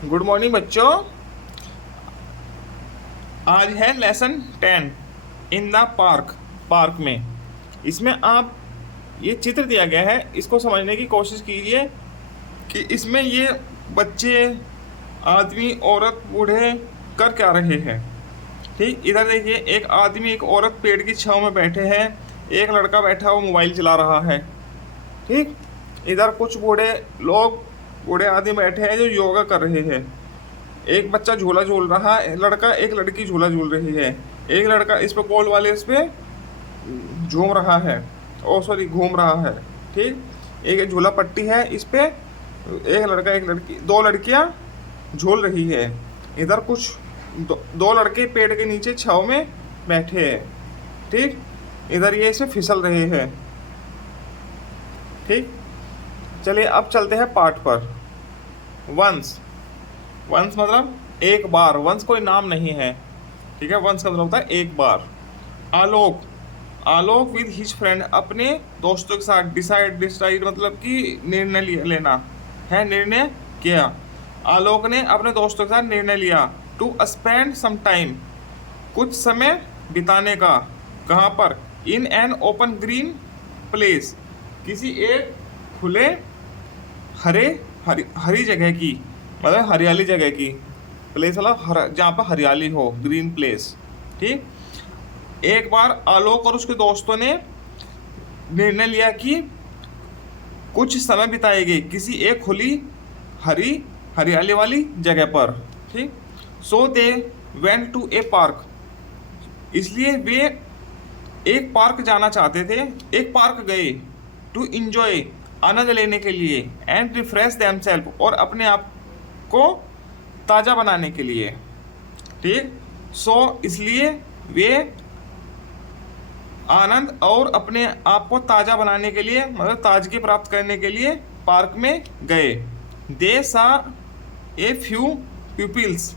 Good morning बच्चों। आज है lesson 10 in the park. Park में इसमें आप ये चित्र दिया गया है, इसको समझने की कोशिश कीजिए कि इसमें ये बच्चे, आदमी, औरत, बूढ़े कर क्या रहे हैं। ठीक, इधर देखिए, एक आदमी एक औरत पेड़ की छांव में बैठे हैं, एक लड़का बैठा हुआ मोबाइल चला रहा है। ठीक, इधर कुछ बूढ़े लोग, बूढ़े आदमी बैठे हैं जो योगा कर रहे हैं। एक बच्चा झूला झूल रहा है, लड़का, एक लड़की झूला झूल रही है। एक लड़का इस पे गोल वाले इस पे झूम रहा है, ओ सॉरी घूम रहा है। ठीक, एक झूला पट्टी है, इस पे एक लड़का एक लड़की, दो लड़कियां झूल रही है। इधर कुछ दो लड़के पेड़ के नीचे छांव में बैठे हैं। ठीक, इधर ये इसे फिसल रहे हैं। ठीक, चलिए अब चलते हैं पाठ पर। वंस, वंस मतलब एक बार। वंस कोई नाम नहीं है, ठीक है। वंस का मतलब होता है एक बार। आलोक, आलोक विद हिज फ्रेंड, अपने दोस्तों के साथ। डिसाइड, डिसाइड मतलब कि निर्णय लेना है, निर्णय किया। आलोक ने अपने दोस्तों के साथ निर्णय लिया। टू स्पेंड सम टाइम, कुछ समय बिताने का। कहाँ पर? In an open green place, किसी एक खुले हरे हरी जगह की, मतलब हरियाली जगह की। प्लेस मतलब जहाँ पर हरियाली हो, ग्रीन प्लेस। ठीक, एक बार आलोक और उसके दोस्तों ने निर्णय लिया कि कुछ समय बिताएंगे किसी एक खुली हरियाली वाली जगह पर। ठीक, so they went to a park, इसलिए वे एक पार्क जाना चाहते थे। एक पार्क गए। टू इंजॉय, आनंद लेने के लिए। एंड रिफ्रेश देमसेल्फ, और अपने आप को ताज़ा बनाने के लिए। ठीक, सो इसलिए वे आनंद और अपने आप को ताज़ा बनाने के लिए, मतलब ताजगी प्राप्त करने के लिए पार्क में गए। दे सा ए फ्यू पीपल्स,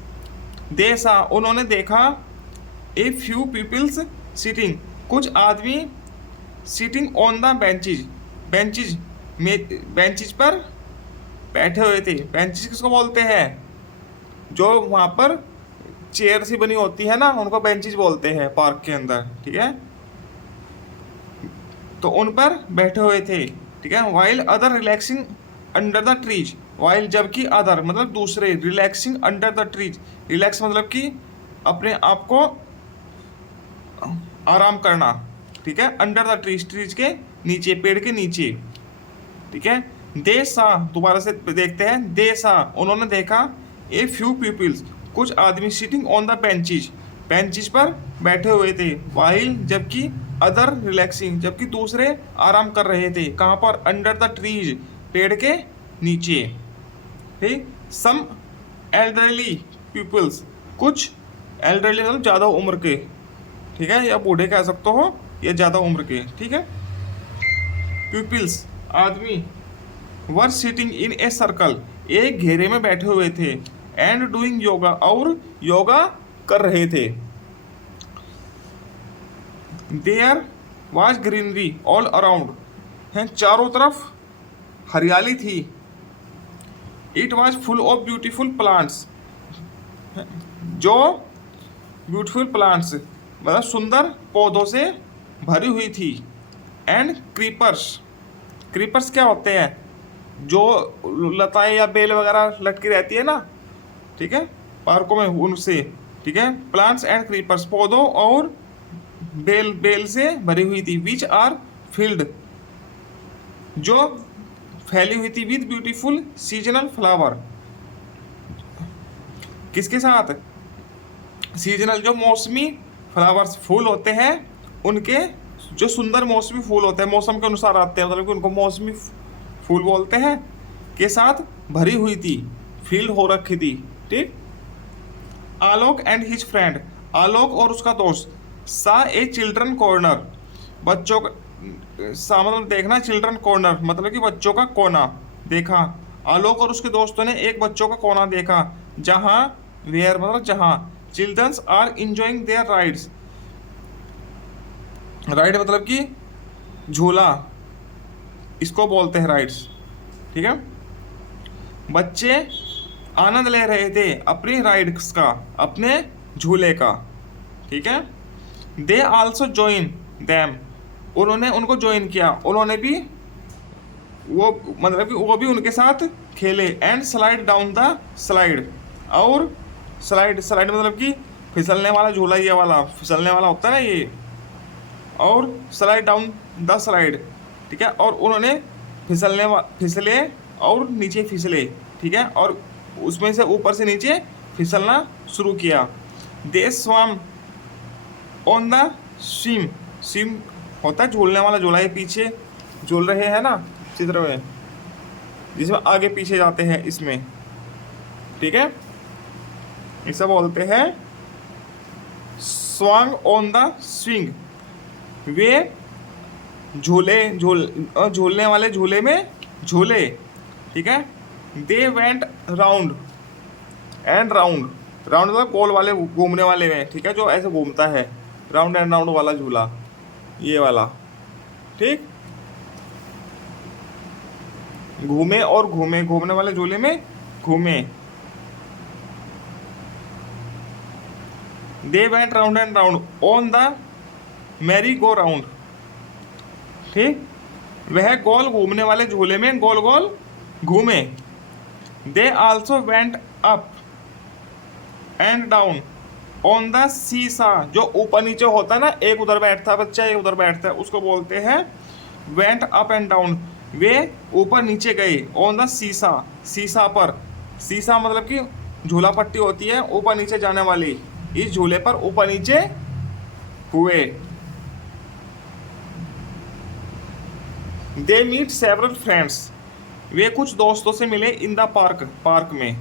दे सा उन्होंने देखा, ए फ्यू पीपल्स सिटिंग, कुछ आदमी, sitting on the benches, benches में, बेंचेज पर बैठे हुए थे। बेंचेज किसको बोलते हैं? जो वहाँ पर चेयर सी बनी होती है ना, उनको बेंचेज बोलते हैं पार्क के अंदर। ठीक है, तो उन पर बैठे हुए थे। ठीक है, while other relaxing under the trees, while जबकि अदर मतलब दूसरे, relaxing under the trees, relax मतलब कि अपने आप को आराम करना। ठीक है, अंडर द ट्रीज, ट्रीज के नीचे, पेड़ के नीचे। ठीक है, दे सा, दोबारा से देखते हैं। दे सा उन्होंने देखा, ए फ्यू पीपल्स कुछ आदमी, sitting on the benches, benches पर बैठे हुए थे। वाइल जबकि, अदर रिलैक्सिंग जबकि दूसरे आराम कर रहे थे। कहाँ पर? अंडर द ट्रीज, पेड़ के नीचे। ठीक, सम एल्डरली पीपल्स, कुछ एल्डरली मतलब ज़्यादा उम्र के, ठीक है, या बूढ़े कह सकते हो, या ज़्यादा उम्र के। ठीक है, पीपल्स आदमी, were sitting in a circle, एक घेरे में बैठे हुए थे। एंड डूइंग योगा, और योगा कर रहे थे। There was greenery all around, हैं चारों तरफ हरियाली थी। It was full of beautiful plants, जो ब्यूटीफुल प्लांट्स मतलब सुंदर पौधों से भरी हुई थी। एंड क्रीपर्स, क्रीपर्स क्या होते हैं? जो लताएं या बेल वगैरह लटकी रहती है ना, ठीक है, पार्कों में, उनसे। ठीक है, प्लांट्स एंड क्रीपर्स, पौधों और बेल, बेल से भरी हुई थी। विच आर फील्ड, जो फैली हुई थी। विद ब्यूटीफुल सीजनल फ्लावर, किसके साथ? सीजनल, जो मौसमी फ्लावर्स, फूल होते हैं, उनके, जो सुंदर मौसमी फूल होते हैं, मौसम के अनुसार आते हैं, मतलब कि उनको मौसमी फूल बोलते हैं, के साथ भरी हुई थी, फील्ड हो रखी थी। ठीक, आलोक एंड हिज फ्रेंड, आलोक और उसका दोस्त। सा ए चिल्ड्रन कॉर्नर, बच्चों का, सा मतलब देखना, चिल्ड्रन कॉर्नर मतलब कि बच्चों का कोना देखा। आलोक और उसके दोस्तों ने एक बच्चों का कोना देखा, जहाँ, वेयर मतलब जहाँ, childrens are enjoying their rides, ride मतलब कि झूला, इसको बोलते हैं राइड्स। ठीक है, बच्चे आनंद ले रहे थे अपनी राइड्स का, अपने झूले का। ठीक है। दे आल्सो ज्वाइन दैम, उन्होंने उनको ज्वाइन किया, उन्होंने भी वो मतलब कि वो भी उनके साथ खेले। And slide down the slide, और स्लाइड स्लाइड मतलब कि फिसलने वाला झूला, ये वाला फिसलने वाला होता है ना ये। और स्लाइड डाउन द स्लाइड, ठीक है। और उन्होंने फिसले और नीचे फिसले, ठीक है। और उसमें से ऊपर से नीचे फिसलना शुरू किया। दे स्वाम ऑन द स्विम, स्विम होता है झूलने वाला झूला, ये पीछे झूल रहे हैं ना चित्र में, जिसमें आगे पीछे जाते हैं इसमें। ठीक है, इसे बोलते हैं स्वांग ऑन द स्विंग। वे झूलने वाले झूले में झूले। ठीक है। They went round and round, round मतलब गोल वाले घूमने वाले में, ठीक है, जो ऐसे घूमता है, राउंड एंड राउंड वाला झूला, ये वाला। ठीक, घूमे और घूमे, घूमने वाले झूले में घूमे। They went round and round on the Mary go round. ठीक, वह गोल घूमने वाले झूले में गोल गोल घूमे। They also went up and down on the सीसा, जो ऊपर नीचे होता है ना, एक उधर बैठता है बच्चा, एक उधर बैठता है, उसको बोलते हैं वेंट अप एंड डाउन। वे ऊपर नीचे गए ऑन द सीसा, सीसा पर। सीसा मतलब कि झूला पट्टी होती है ऊपर नीचे जाने वाली, इस झूले पर ऊपर नीचे हुए। दे मीट सेवरल फ्रेंड्स, वे कुछ दोस्तों से मिले इन द पार्क, पार्क में।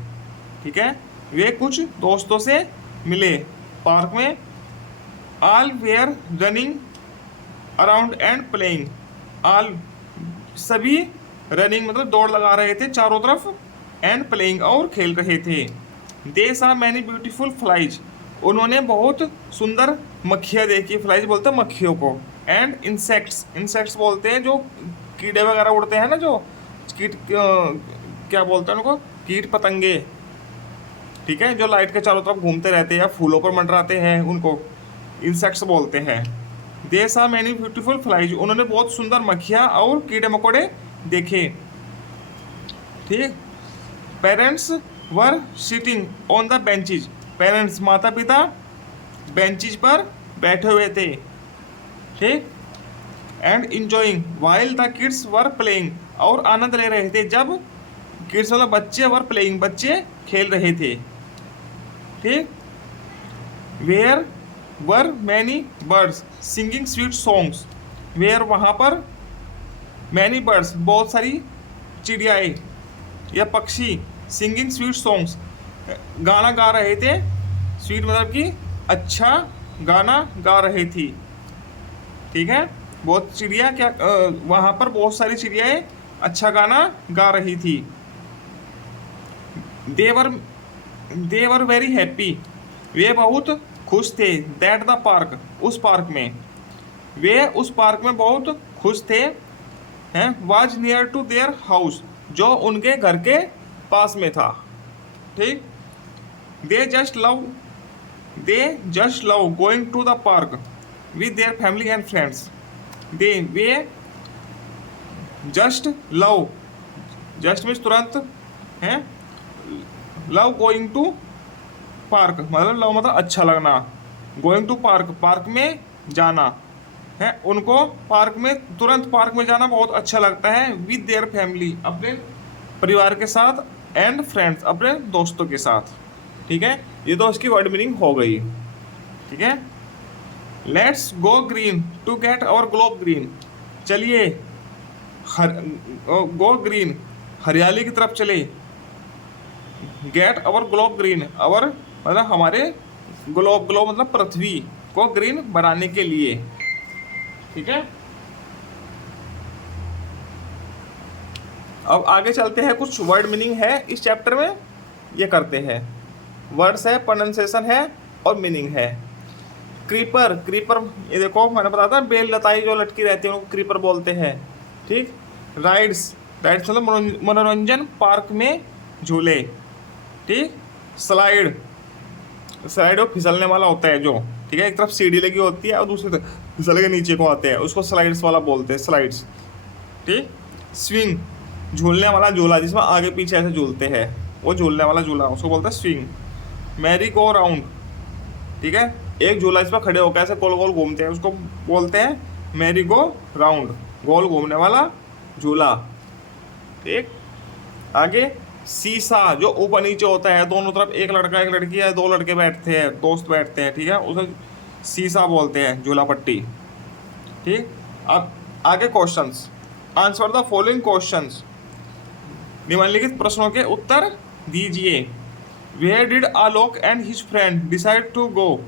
ठीक है, वे कुछ दोस्तों से मिले पार्क में। All were running around and playing, all सभी रनिंग मतलब दौड़ लगा रहे थे चारों तरफ, एंड प्लेइंग और खेल रहे थे। दे सा मैनी ब्यूटीफुल फ्लाइज, उन्होंने बहुत सुंदर मक्खियाँ देखी, फ्लाइज बोलते हैं मक्खियों को। एंड इंसेक्ट्स, इंसेक्ट्स बोलते हैं जो कीड़े वगैरह उड़ते हैं ना, जो कीट क्या बोलते हैं उनको, कीट पतंगे। ठीक है, जो लाइट के चारों तरफ घूमते रहते हैं या फूलों पर मंडराते हैं, उनको इंसेक्ट्स बोलते हैं। दे सा मैनी ब्यूटीफुल फ्लाइज, उन्होंने बहुत सुंदर मक्खियाँ और कीड़े मकोड़े देखे। ठीक, parents were sitting on the benches, parents माता पिता बेंचेज पर बैठे हुए थे। ठीक, and enjoying while the kids were playing, और आनंद ले रहे थे जब किड्स मतलब बच्चे वर प्लेइंग, बच्चे खेल रहे थे। ठीक, where were many birds singing sweet songs, where वहाँ पर मैनी बर्ड्स बहुत सारी चिड़ियाएँ या पक्षी, सिंगिंग स्वीट सॉन्ग्स गाना गा रहे थे। स्वीट मतलब कि अच्छा गाना गा रही थी। ठीक है, बहुत चिड़िया क्या वहाँ पर बहुत सारी चिड़ियाएँ अच्छा गाना गा रही थी। दे वर वेरी हैप्पी, वे बहुत खुश थे। दैट द पार्क, उस पार्क में, वे उस पार्क में बहुत खुश थे। हैं, was near to their house, जो उनके घर के पास में था। ठीक, they just love going to the park with their family and friends. वे जस्ट लव, जस्ट मीन्स तुरंत, हैं, लव गोइंग टू पार्क मतलब लव मतलब अच्छा लगना, गोइंग टू पार्क पार्क में जाना है, उनको पार्क में तुरंत पार्क में जाना बहुत अच्छा लगता है। विद देयर फैमिली, अपने परिवार के साथ, एंड फ्रेंड्स अपने दोस्तों के साथ। ठीक है, ये तो उसकी वर्ड मीनिंग हो गई। ठीक है, let's go green to get our globe green, चलिए गो ग्रीन हरियाली की तरफ चले। Get our globe green, our मतलब हमारे ग्लोब, ग्लोब मतलब पृथ्वी को ग्रीन बनाने के लिए। ठीक है, अब आगे चलते हैं, कुछ वर्ड मीनिंग है इस चैप्टर में, ये करते हैं। वर्ड्स है, प्रोनाउंसिएशन है और मीनिंग है। क्रीपर, क्रीपर ये देखो मैंने बताया था, बेल लताई जो लटकी रहती है उनको क्रीपर बोलते हैं। ठीक, राइड्स, राइड्स मतलब मनोरंजन, पार्क में झूले। ठीक। स्लाइड, स्लाइड वो फिसलने वाला होता है जो, ठीक है, एक तरफ सीढ़ी लगी होती है और दूसरी तरफ फिसल के नीचे को आते हैं, उसको स्लाइड्स वाला बोलते हैं, स्लाइड्स, ठीक। स्विंग, झूलने वाला झूला जिसमें आगे पीछे ऐसे झूलते हैं, वो झूलने वाला झूला उसको बोलते हैं स्विंग। मैरी गो राउंड, ठीक है, एक झूला इस पर खड़े होकर ऐसे गोल गोल घूमते हैं, उसको बोलते हैं मैरी गो राउंड, गोल घूमने वाला झूला, ठीक। आगे सीसा, जो ऊपर नीचे होता है, दोनों तरफ एक लड़का एक लड़की है, दो लड़के बैठते हैं, दोस्त बैठते हैं, ठीक है, उसे सीसा बोलते हैं, झूला पट्टी, ठीक। अब आगे questions, answer the following questions, निम्नलिखित प्रश्नों के उत्तर दीजिए। Where did Alok and his friend decide to go,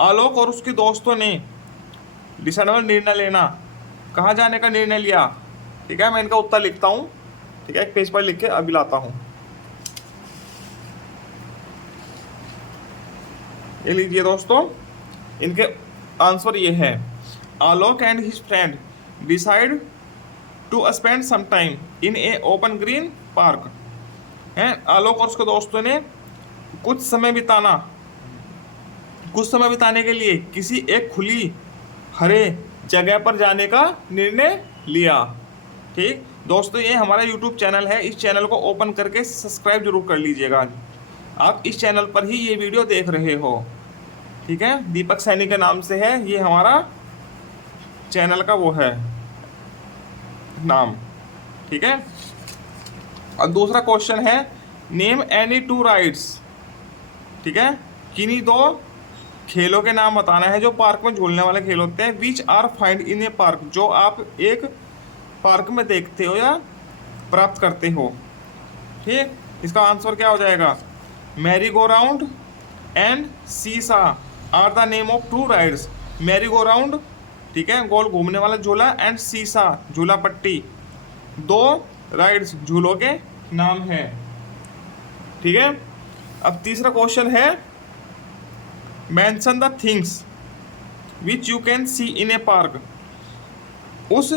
Alok और उसके दोस्तों ने डिसाइड निर्णय लेना, कहाँ जाने का निर्णय लिया, ठीक है। मैं इनका उत्तर लिखता हूँ, ठीक है, एक पेज पर लिख के अभी लाता हूँ। ये लीजिए दोस्तों, इनके आंसर ये है, Alok and his friend decide to spend some time in a open green park, हैं, आलोक और उसके दोस्तों ने कुछ समय बिताने के लिए किसी एक खुली हरे जगह पर जाने का निर्णय लिया, ठीक। दोस्तों ये हमारा YouTube चैनल है, इस चैनल को ओपन करके सब्सक्राइब जरूर कर लीजिएगा, आप इस चैनल पर ही ये वीडियो देख रहे हो, ठीक है, दीपक सैनी के नाम से है, ये हमारा चैनल का वो है नाम, ठीक है। और दूसरा क्वेश्चन है, नेम एनी टू राइड्स, ठीक है, किन्हीं दो खेलों के नाम बताना है जो पार्क में झूलने वाले खेल होते हैं, which are find in a park, जो आप एक पार्क में देखते हो या प्राप्त करते हो, ठीक। इसका आंसर क्या हो जाएगा, merry go round and seesaw are the name of two rides, merry go round, ठीक है, गोल घूमने वाला झूला, एंड सीसा झूला पट्टी, दो राइड्स झूलों के नाम है, ठीक है। अब तीसरा क्वेश्चन है, mention the things which you can see in a park, उस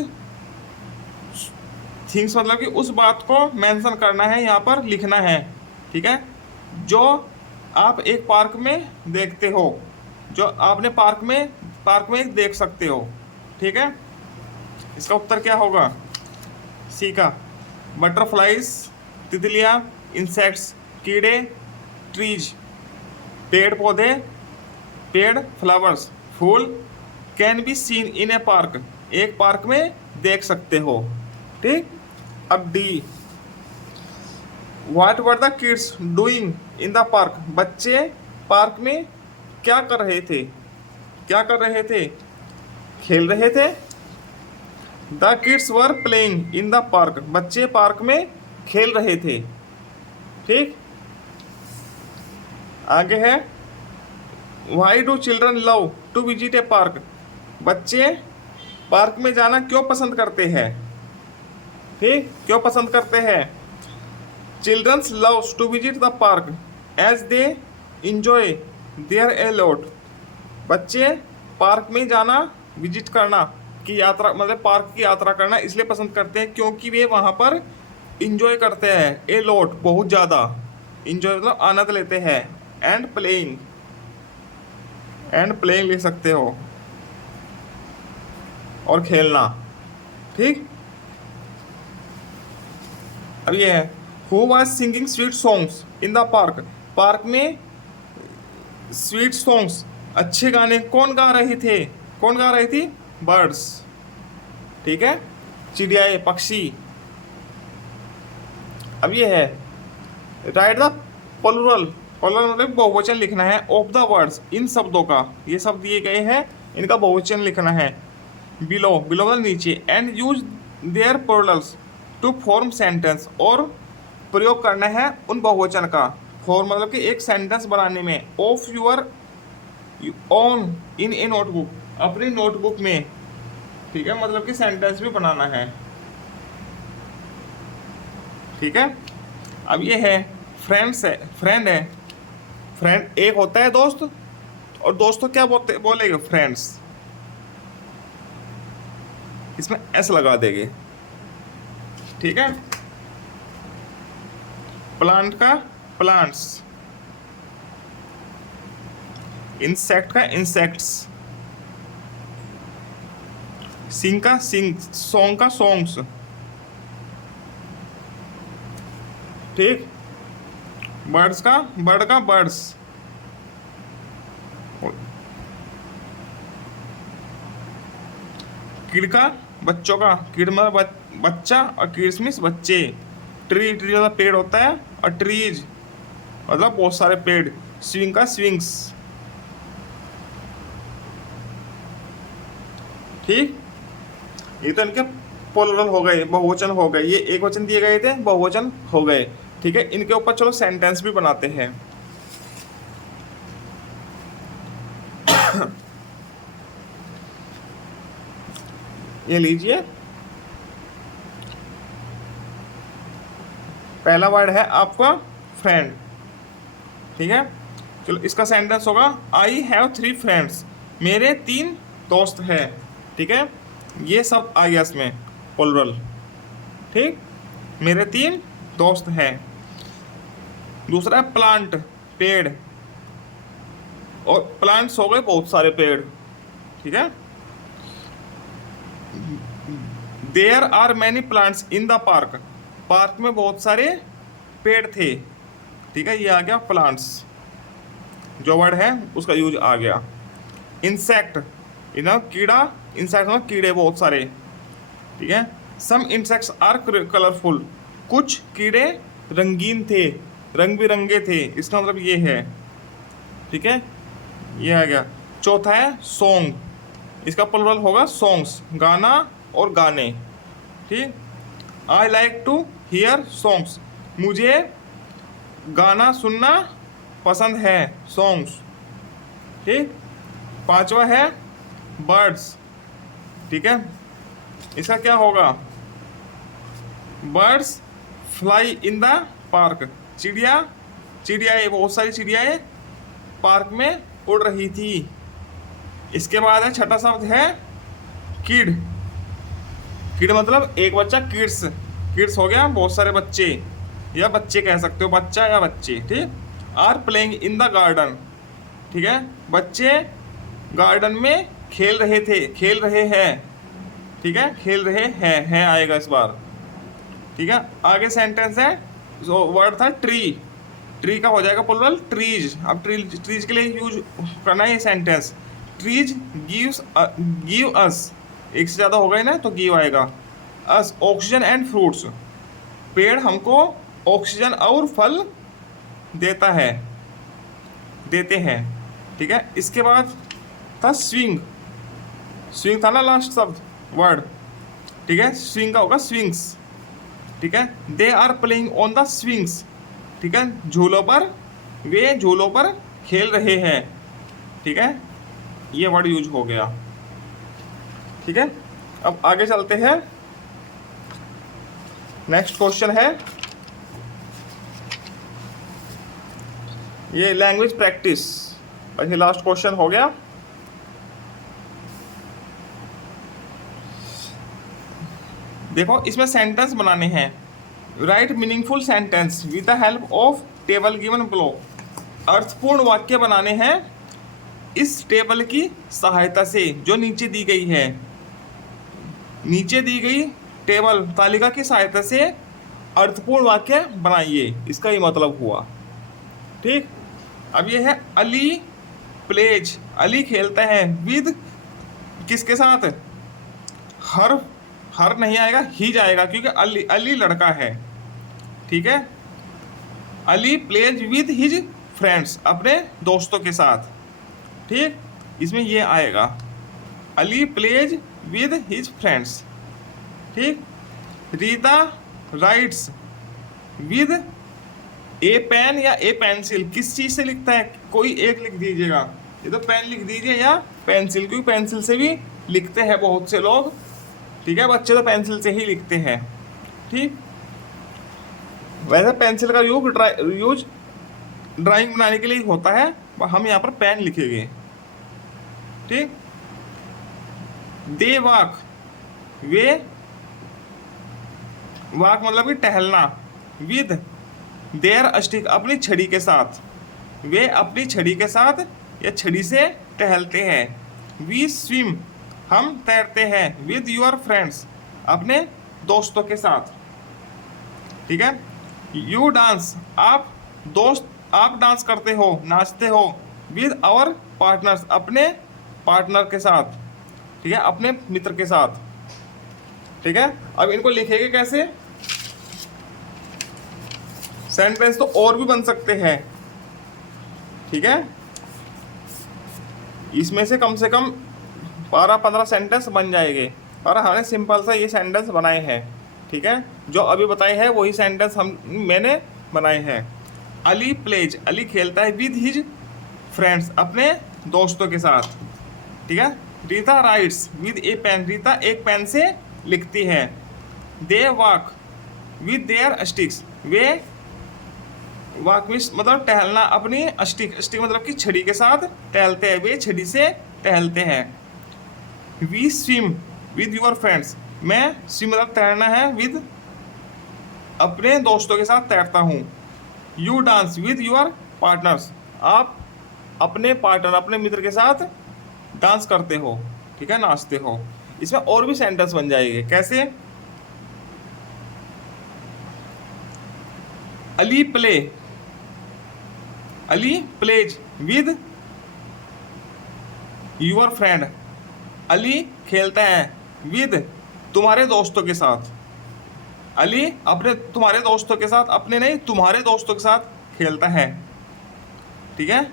थिंग्स मतलब कि उस बात को मेंशन करना है, यहाँ पर लिखना है, ठीक है, जो आप एक पार्क में देखते हो, जो आपने पार्क में देख सकते हो, ठीक है। इसका उत्तर क्या होगा, सी का, बटरफ्लाइज, तितलियाँ, इंसेक्ट्स, कीड़े, ट्रीज, पेड़ पौधे, पेड़, फ्लावर्स, फूल, can be seen in a park, एक पार्क में देख सकते हो, ठीक। अब D, what were the kids doing in the park, बच्चे पार्क में क्या कर रहे थे, खेल रहे थे। The kids were playing in the park, बच्चे पार्क में खेल रहे थे, ठीक। आगे है, why do children love to visit a park, बच्चे पार्क में जाना क्यों पसंद करते हैं, ठीक, क्यों पसंद करते हैं। Childrens loves to visit the park as they enjoy their a lot, बच्चे पार्क में जाना, विजिट करना की यात्रा मतलब पार्क की यात्रा करना इसलिए पसंद करते हैं क्योंकि वे वहाँ पर इंजॉय करते हैं, ए लॉट बहुत ज़्यादा, इंजॉय मतलब आनंद लेते हैं, एंड प्लेइंग लिख सकते हो, और खेलना, ठीक। अब ये है, who was singing sweet songs in the park, park में स्वीट सॉन्ग्स अच्छे गाने कौन गा रही थी, बर्ड्स, ठीक है, चिड़ियाए, पक्षी। अब ये है, राइट द प्लूरल मतलब बहुवचन लिखना है, ऑफ द वर्ड्स, इन शब्दों का, ये शब्द दिए गए हैं, इनका बहुवचन लिखना है, बिलो मतलब नीचे, and use their plurals to form sentence, और प्रयोग करना है उन बहुवचन का, फॉर्म मतलब कि एक सेंटेंस बनाने में, of your own in a notebook, अपनी नोटबुक में, ठीक है, मतलब कि सेंटेंस भी बनाना है, ठीक है। अब ये है, फ्रेंड एक होता है दोस्त, और दोस्तों क्या बोलेंगे, फ्रेंड्स, इसमें एस लगा देंगे, ठीक है। प्लांट का प्लांट्स, इंसेक्ट का इंसेक्ट्स, सिंग का सिंग, सॉन्ग का सॉन्ग्स, ठीक। बर्ड्स का बर्ड का बर्ड्स, किड का बच्चों का, किड मतलब बच्चा, और किड्स मीन्स बच्चे। ट्री, ट्री मतलब पेड़ होता है, और ट्रीज मतलब बहुत सारे पेड़। स्विंग का स्विंग्स, ठीक। ये तो इनके प्लुरल हो गए, बहुवचन हो गए। ये एक वचन दिए गए थे, बहुवचन हो गए, ठीक है। इनके ऊपर चलो सेंटेंस भी बनाते हैं। ये लीजिए, पहला वर्ड है आपका फ्रेंड, ठीक है। चलो इसका सेंटेंस होगा आई हैव 3 फ्रेंड्स, मेरे 3 दोस्त हैं, ठीक है। ये सब आ गया इसमें प्लुरल, ठीक। मेरे 3 दोस्त हैं। दूसरा है प्लांट, पेड़, और प्लांट्स हो गए बहुत सारे पेड़, ठीक है। There are many plants in the park, park में बहुत सारे पेड़ थे, ठीक है। ये आ गया प्लांट्स, जो वर्ड है उसका यूज आ गया। इंसेक्ट, कीड़ा, इंसेक्ट मतलब कीड़े बहुत सारे, ठीक है। सम इंसेक्ट्स आर कलरफुल, कुछ कीड़े रंगीन थे, रंग बिरंगे थे, इसका मतलब ये है, ठीक है। ये आ गया। चौथा है सॉन्ग, इसका प्लुरल होगा सॉन्ग्स, गाना और गाने, ठीक। I like to hear songs, मुझे गाना सुनना पसंद है, सॉन्ग्स, ठीक। पांचवा है बर्ड्स, ठीक है। इसका क्या होगा, birds fly in the park, चिड़िया, चिड़ियाएँ, बहुत सारी चिड़ियाएँ पार्क में उड़ रही थी। इसके बाद है छठा शब्द है किड, किड मतलब एक बच्चा, किड्स, किड्स हो गया बहुत सारे बच्चे, या बच्चे कह सकते हो, बच्चा या बच्चे, ठीक। Are playing in the garden, ठीक है। बच्चे गार्डन में खेल रहे थे, खेल रहे हैं, ठीक है। खेल रहे हैं आएगा इस बार, ठीक है। आगे सेंटेंस है, जो वर्ड था ट्री, ट्री का हो जाएगा प्लुरल ट्रीज। अब ट्रीज के लिए यूज करना है ये सेंटेंस। ट्रीज गिव अस, एक से ज़्यादा हो गए ना तो गिव आएगा। अस ऑक्सीजन एंड फ्रूट्स, पेड़ हमको ऑक्सीजन और फल देता है, देते हैं, ठीक है। इसके बाद था स्विंग, स्विंग था ना लास्ट शब्द वर्ड, ठीक है। स्विंग का होगा स्विंग्स, ठीक है। They are playing on the swings, ठीक है। झूलों पर, वे झूलों पर खेल रहे हैं, ठीक है। ये वर्ड यूज हो गया, ठीक है। अब आगे चलते हैं, नेक्स्ट क्वेश्चन है ये लैंग्वेज प्रैक्टिस, ये लास्ट क्वेश्चन हो गया। देखो इसमें सेंटेंस बनाने हैं। Right meaningful sentence with the help of table given below, अर्थपूर्ण वाक्य बनाने हैं इस टेबल की सहायता से जो नीचे दी गई है। नीचे दी गई टेबल तालिका की सहायता से अर्थपूर्ण वाक्य बनाइए, इसका ही मतलब हुआ, ठीक। अब ये है अली प्लेज, अली खेलता है विद, किसके साथ, हर, हर नहीं आएगा, ही जाएगा, क्योंकि अली, अली लड़का है, ठीक है। Ali plays with his friends, अपने दोस्तों के साथ, ठीक। इसमें ये आएगा Ali plays with his friends, ठीक। Rita writes with a pen या ए पेंसिल, किस चीज़ से लिखता है, कोई एक लिख दीजिएगा, ये तो पेन लिख दीजिए या पेंसिल, क्योंकि पेंसिल से भी लिखते हैं बहुत से लोग, ठीक है। बच्चे तो पेंसिल से ही लिखते हैं, ठीक। वैसे पेंसिल का यूज ड्राइंग बनाने के लिए होता है, हम यहाँ पर पेन लिखेंगे, ठीक। दे वाक, वे, वाक मतलब कि टहलना, विद देयर स्टिक अपनी छड़ी के साथ, वे अपनी छड़ी के साथ या छड़ी से टहलते हैं। वी स्विम हम तैरते हैं। विद योर फ्रेंड्स अपने दोस्तों के साथ, ठीक है। यू डांस आप डांस करते हो, नाचते हो। विद आवर पार्टनर्स अपने पार्टनर के साथ, ठीक है, अपने मित्र के साथ, ठीक है। अब इनको लिखेंगे कैसे? सेंटेंस तो और भी बन सकते हैं, ठीक है। इसमें से कम 12-15 सेंटेंस बन जाएंगे, और हमने सिंपल सा ये सेंटेंस बनाए हैं, ठीक है। जो अभी बताए हैं वही सेंटेंस मैंने बनाए हैं। अली प्लेज अली खेलता है। विद हिज फ्रेंड्स अपने दोस्तों के साथ, ठीक है। Rita writes with a pen Rita एक पेन से लिखती है। They walk with their sticks वे वॉक मीन्स मतलब टहलना, अपनी स्टिक मतलब कि छड़ी के साथ टहलते हैं, वे छड़ी से टहलते हैं। We swim with your friends मैं स्विम मतलब तैरना है, विद अपने दोस्तों के साथ तैरता हूँ। You dance with your partners आप अपने पार्टनर अपने मित्र के साथ डांस करते हो, ठीक है, नाचते हो। इसमें और भी सेंटेंस बन जाएंगे, कैसे? Ali plays with your friend Ali खेलता है विद तुम्हारे दोस्तों के साथ। अली अपने तुम्हारे दोस्तों के साथ, अपने नहीं तुम्हारे दोस्तों के साथ खेलता है, ठीक है।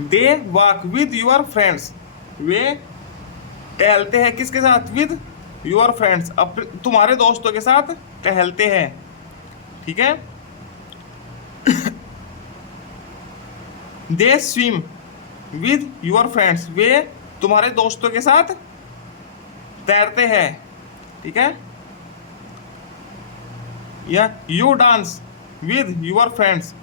They walk with your friends वे टहलते हैं किसके साथ? विद योर फ्रेंड्स अपने तुम्हारे दोस्तों के साथ टहलते हैं, ठीक है। They swim with your friends वे तुम्हारे दोस्तों के साथ तैरते हैं, ठीक है। या you dance with your friends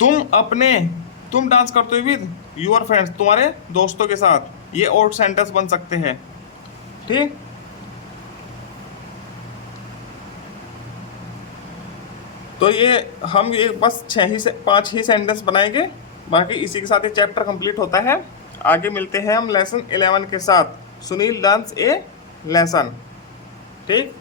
तुम डांस करते हो विद योर फ्रेंड्स तुम्हारे दोस्तों के साथ। ये और सेंटेंस बन सकते हैं, ठीक। तो ये हम ये बस 5 ही सेंटेंस बनाएंगे, बाकी इसी के साथ ये चैप्टर कंप्लीट होता है। आगे मिलते हैं हम लेसन 11 के साथ। सुनील लर्न्स ए लेसन, ठीक।